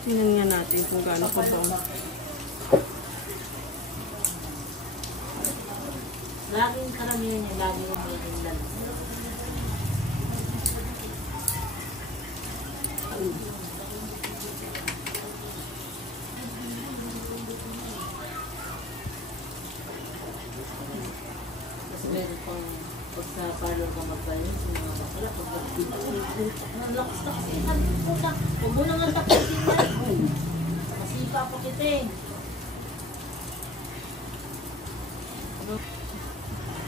Tingnan nga natin kung gaano pa ba. Laging karamihan niya, laging may ilan. Kasi meron pang pag sa parlor ka magpalit, sa mga bakala, pag ang lakas na kasi sabi ko po na, huwag mo naman tapusin yan. Kasi ipapakita eh.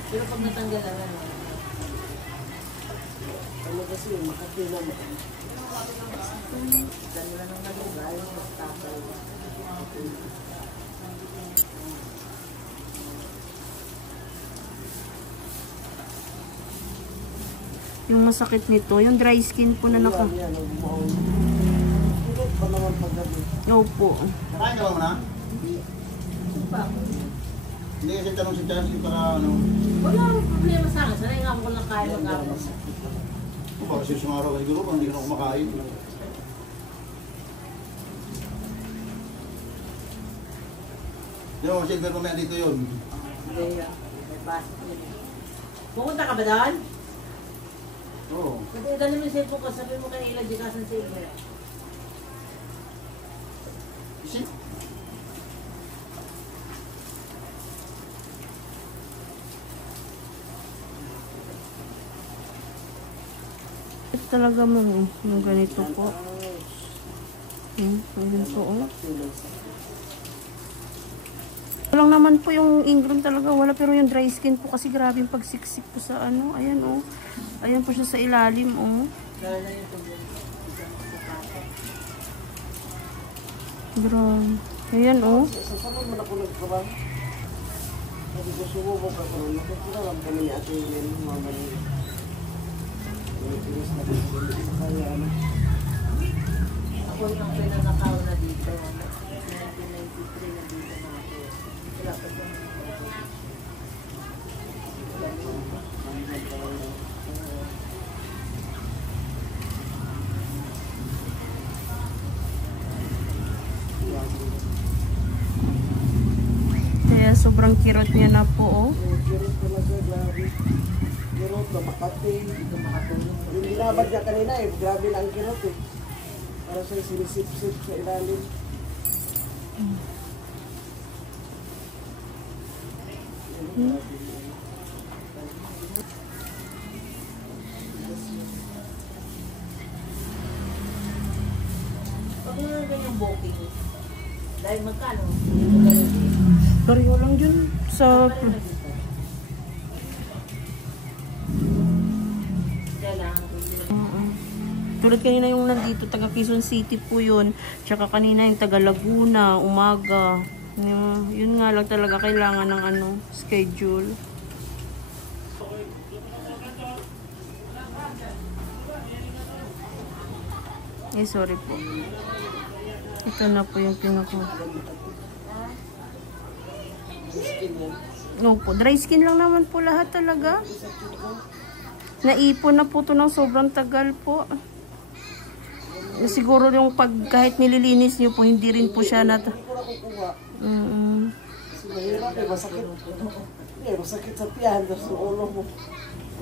Pero pag natanggal na ano, ano kasi yung makapila mo. Dami na ng malugay, mas tapal. Yung masakit nito, yung dry skin po na naka... Opo. Kain ka ba mo na? Hindi kasi tanong si Chancy para ano. Wala akong problema sa akin. Sanay nga ako lang kain mag-apas. Kung baka kasi sumaraw ka siguro, hindi ka na kumakain. Di ba, silver mamaya dito yun. Hindi, may pasok yun. Pupunta ka ba doon? Oo. Pwede dali mo yung cellphone ko, sabi mo kay Ila, di ka sa silver. Isip. Ito talaga mo, yung ganito po. Ayun po, oh. Walang naman po yung ingrown talaga, wala. Pero yung dry skin po kasi grabe yung pagsiksik po sa ano. Ayan, oh. Ayan po siya sa ilalim, oh. Lalo na yung problema. Grabe. Ayan, oh. Sa saman mo na po nagtrabaho. Sabi ko, sumubok ako rin. Nakikita kami ni Ate Helen, mama niya. Pilipinas na po. Kaya ano. Ako yung pinanakaw na dito. 1993 na dito na ako. Wala pa sa Kaya sobrang kirot niya na po, oh. Kirot talaga, grabe. Kirot na Makati. Yung binabad niya kanina eh, grabe na ang kirot eh. Para siya sinisip-sip sa ilalim. pag mo na yung booking. Dahil magkano? Pareho lang yun sa... Kailangan ko yun. Tulad kanina yung nandito, taga Quezon City po yun. Tsaka kanina yung taga Laguna, umaga. Yun nga lang talaga kailangan ng ano, schedule. Eh, sorry po. Ito na po yung pinaka... Opo, dry skin lang naman po lahat talaga. Naipon na po to ng sobrang tagal po. Siguro yung pag kahit nililinis nyo po, hindi rin po siya nat... Hindi ko na kukuha. Kasi mahirap eh, masakit. Eh, masakit sa tiyan, tapos sa ulo mo.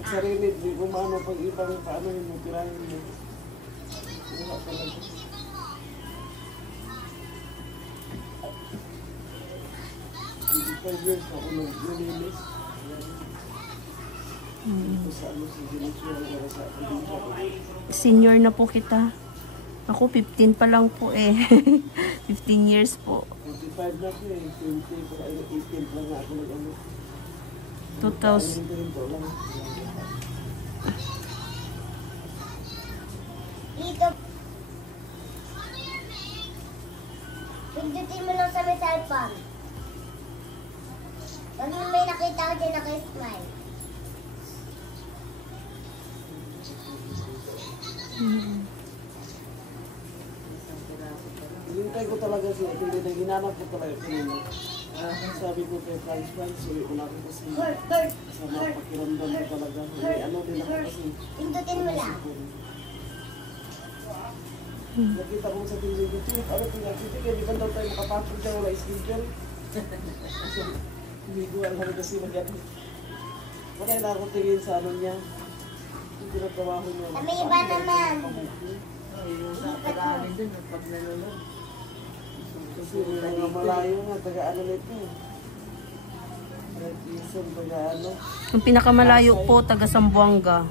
Pag sarili, di gumano pag ibang paano yun mo, tirahin mo. Wala talaga. 25 years na ako nililis. Sa ano sa Venezuela, sa probinsya. Senior na po kita. Ako 15 pa lang po eh. 15 years po. 25 na ko eh, 20, para 18 lang nga ako nag-ano. 2000. Dito. Pindutin mo lang sa may cellphone. Pag may nakita ko dyan, naka-smile. Hinintay ko talaga siya, hindi na ginanap ko talaga kanina. Sabi ko kay Franz, suwi ko na ako kasi sa mga pakiramdam ko talaga. May ano din ako kasi. Pindutin mo lang. Nakita ko sa TV dito, ano pinakita, hindi ba daw tayo makapasok dyan, wala schedule. Hindi ko alam kasi maganda. Wala na ako tingin sa ano niya. Yung pinagtrabaho niya. Kami iba naman. Yung sa pag-aamin dun, pag nanonood. Kasi mga malayo nga, taga-ano nito. Reason, taga-ano. Yung pinakamalayo po, taga Zamboanga.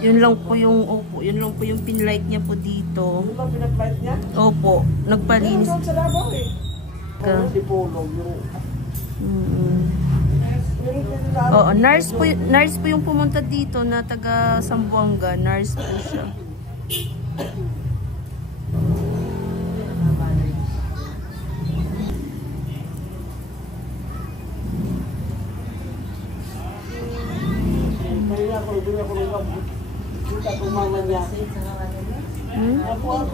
Yun lang po yung, opo, yun lang po yung pinlight niya po dito. Ano ba pinag-flight niya? Opo, nagpalinis. Doon sa Davao eh. Ka. Di Pulong, yung... Oo, nurse po yung pumunta dito na taga Zamboanga. Nurse po siya. Kaya ako, doon ako nung kita ko mama niya. Ako.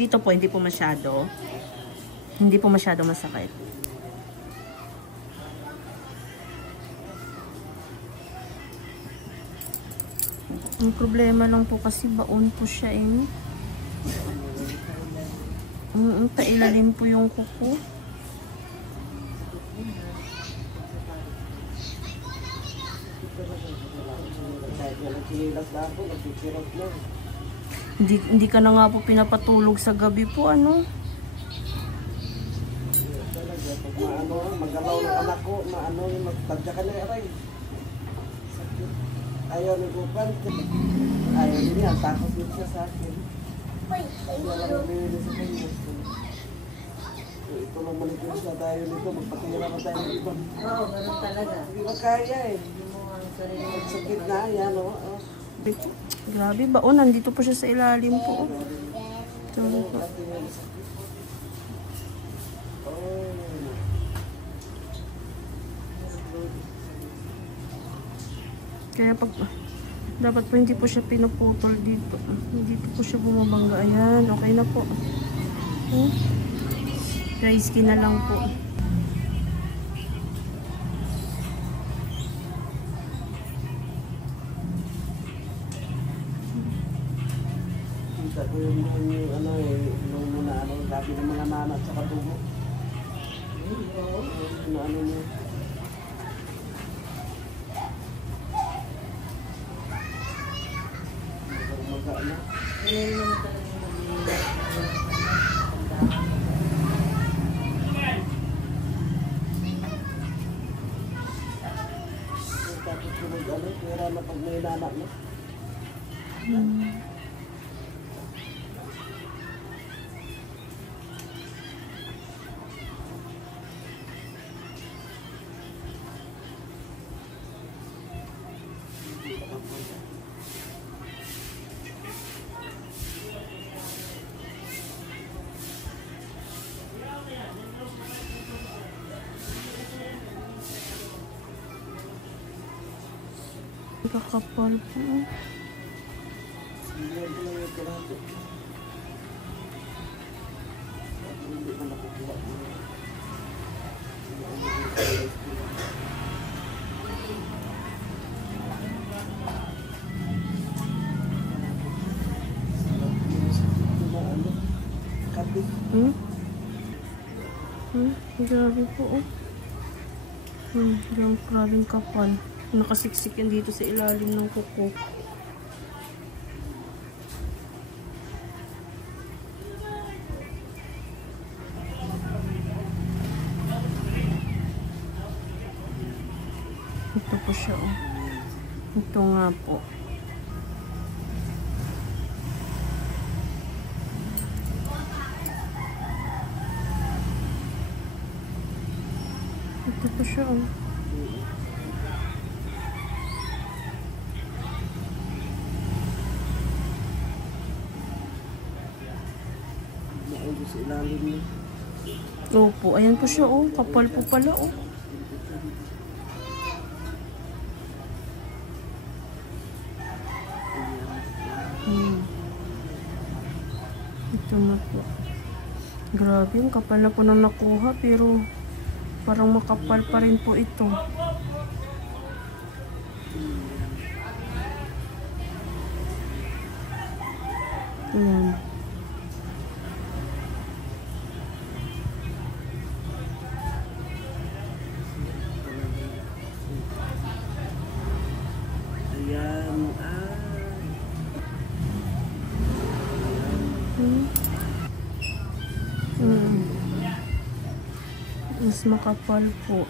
Dito po, hindi po masyado. Hindi po masyado masakit. Ang problema lang po kasi baon po siya eh. Tailalim po yung kuko. Hindi ka na nga po pinapatulog sa gabi po, ano? Maano, magalaw ng anak ko, maano yung magtadya ka na aray. Ayaw ni Gupan. Ayaw niya, takot din siya sa akin. Ayaw lang nila sa kanya. Ito lang maligyan na tayo nito, magpatira na tayo ng iba. Oo, ganun talaga. Hindi ba kaya eh. Hindi mo ang sarili mo. Sakit na, yan o. Grabe, baon. Nandito po siya sa ilalim po. Ito po. Kaya pag dapat po hindi po siya pinuputol dito. Dito po siya bumabangga. Ayan, okay na po. Dry skin na lang po. Kita ko yung ano eh, yung muna ano, labi ng mga nana at saka tubo. Na ano niya. Mag-ano. Ngayon naman talaga Tapos ko mag-ano, pera na pag may nana na. Kakapal po. Hindi ko lang yung karate. Hindi ko nakukuha. Grabe po. Grabing kapal. Nakasiksik yan dito sa ilalim ng kuko. po siya. Oh. Ito nga po. Ito po siya. Oh. Maayos sa ilalim niya. Opo, ayan po siya. Oh. Kapal po pala. Oh. Ito na po. Grabe, yung kapal na po nang nakuha, pero parang makapal pa rin po ito. Ayan. Ayan. Mas makapal po.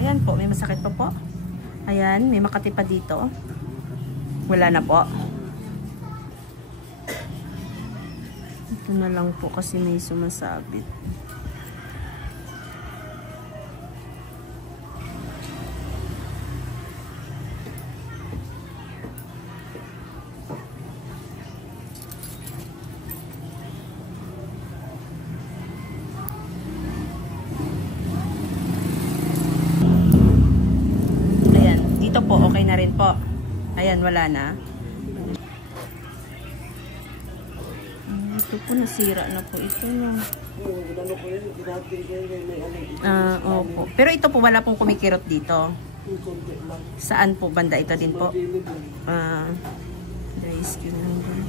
Ayan po, may masakit pa po. Ayan, may makati pa dito. Wala na po. Ito na lang po kasi may sumasabit. Ito po, okay na rin po. Ayan, wala na. Ito po, nasira na po ito. No? Opo. Pero ito po, wala pong kumikirot dito. Saan po? Banda ito din po? Dry skin lang din.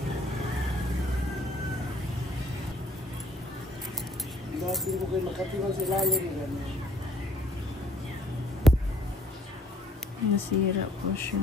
Dati ko kayo makatiwang sa ilalim. Nasira po siya.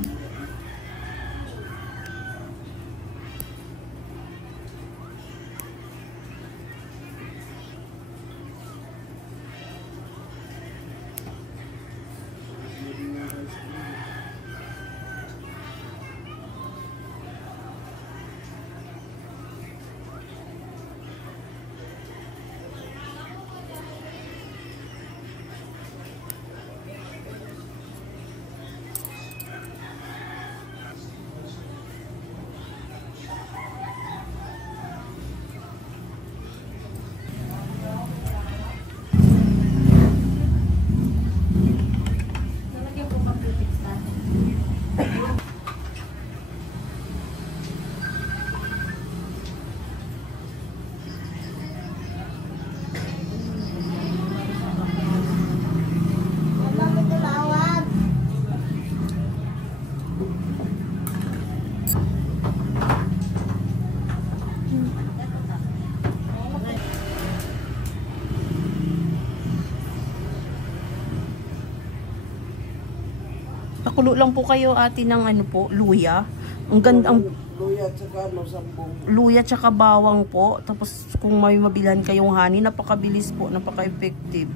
Pakulo lang po kayo ate ng ano po, luya Ang ganda, ang Luya at saka ano, sambong. luya tsaka bawang po. Tapos kung may mabilhan kayong honey, napakabilis po, napaka-effective.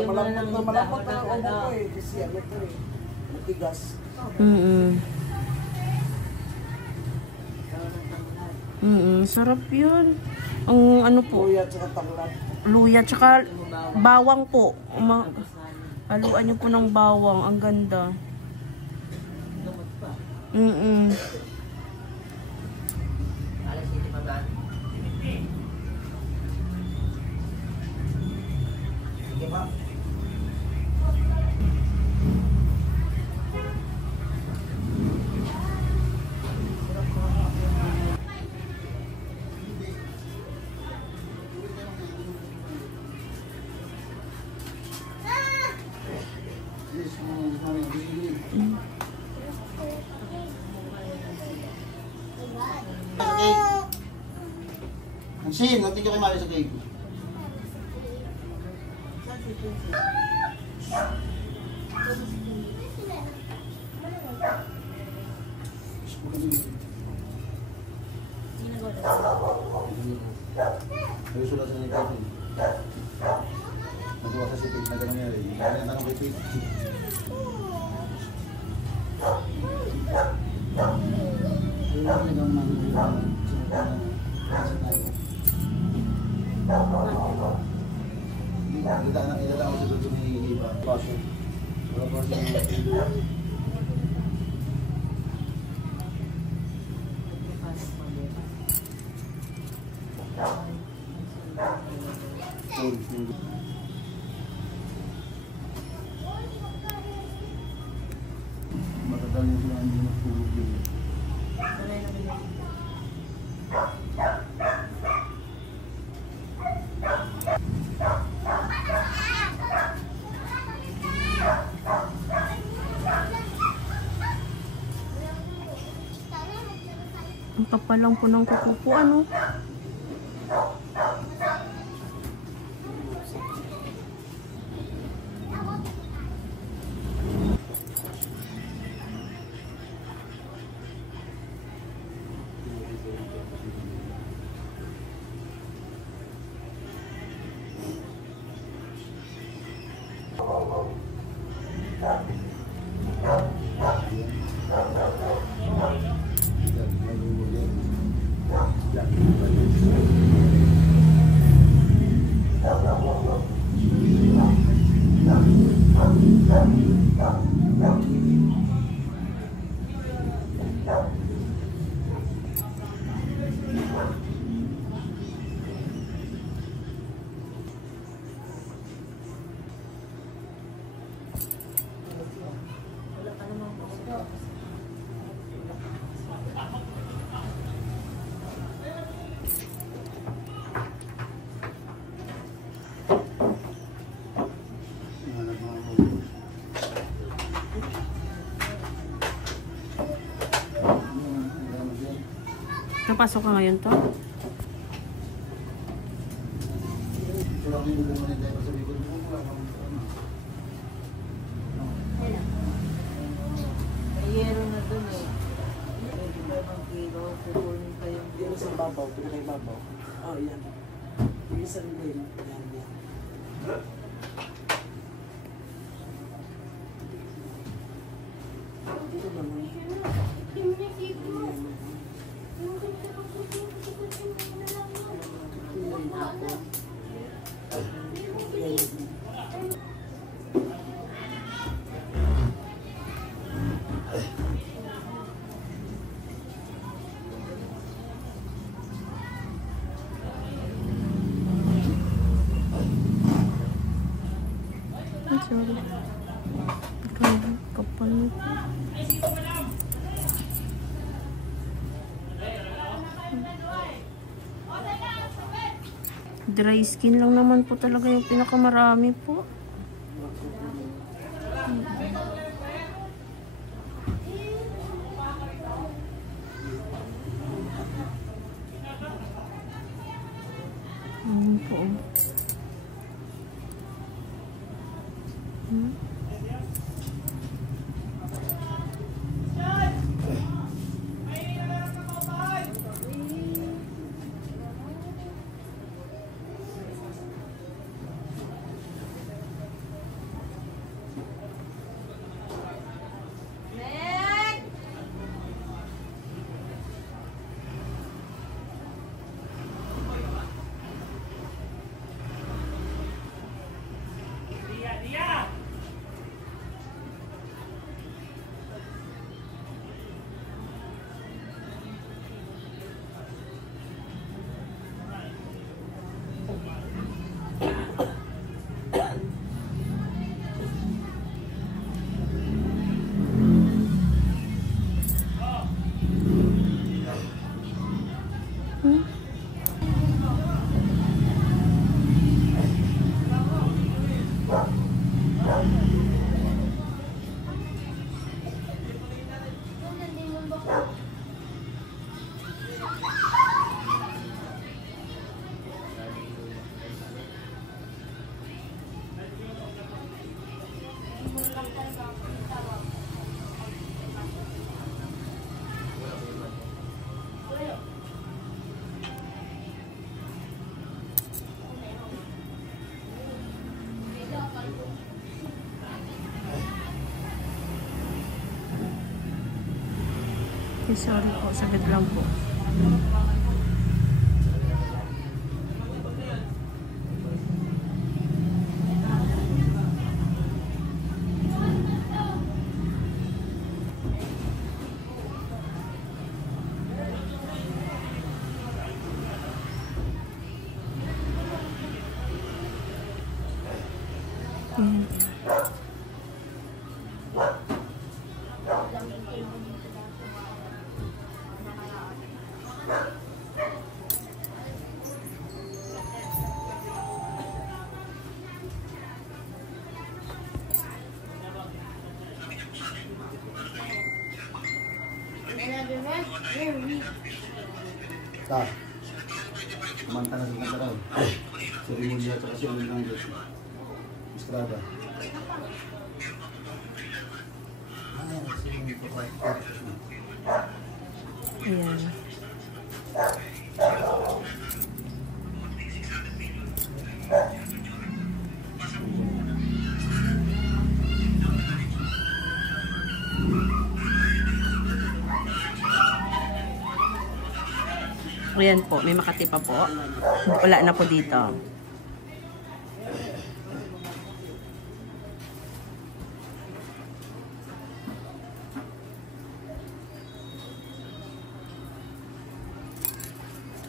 Malapot na ang ubo ko eh. Kasi ano to eh. Matigas. Sarap yun. Ang ano po, Luya at saka tanglad. luya tsaka bawang po. Haluan niyo po ng bawang. Ang ganda. Gamot pa. Sin, natin ka kay Mali sa cake. Ay, sulat sa nito. Nagawa sa sipit na gano'n nangyari. Kaya tanong kay Pete. Ilala ako sa dulo ni Iba. Passion. Wala pa siya matagal yung sila hindi matulog yun. Ang kapal lang po ng kuko po, ano? Napasok ka ngayon to? Wala kang bubungan tayo sa likod mo. Wala kang May yero na dun eh. 25 kilo, kukunin pa yung Yan sa babaw, pinakaibabaw. Oh, yan. Yung isang din. Yan, yan. Dito naman. Ay, sorry. Kapal nito. Dry skin lang naman po talaga yung pinakamarami po. Po. Okay, sorry po, sagad lang po. Ta. Manta na sa kantaraw. Si Rimulya at si Ulo ng Diyos. Estrada. Ayan. Ayan po, may Makati pa po. Wala na po dito.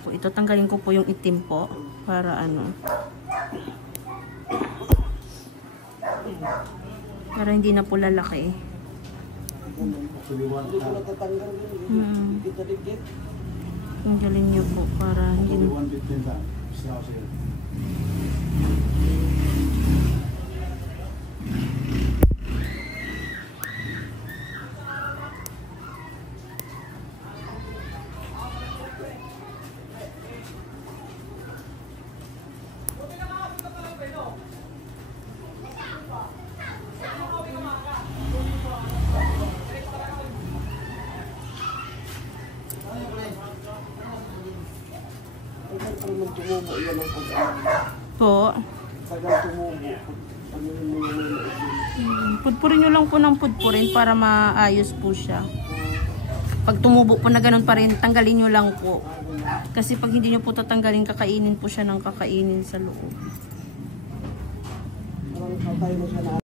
Po, ito tanggalin ko po yung itim po para ano. Para hindi na po lalaki. Suliwan. Hindi ko natatanggal yun. Kita dikit. Tanggalin niyo po para hindi Suliwan 15 ta. Siya ako siya. Tagal pa naman tumubo yan ang pag-ano. po. Tagal tumubo. Ano yun mo yung Pudpurin nyo lang po ng pudpurin para maayos po siya. Pag tumubo po na ganun pa rin, tanggalin nyo lang po. Kasi pag hindi nyo po tatanggalin, kakainin po siya ng kakainin sa loob. parang patay mo siya na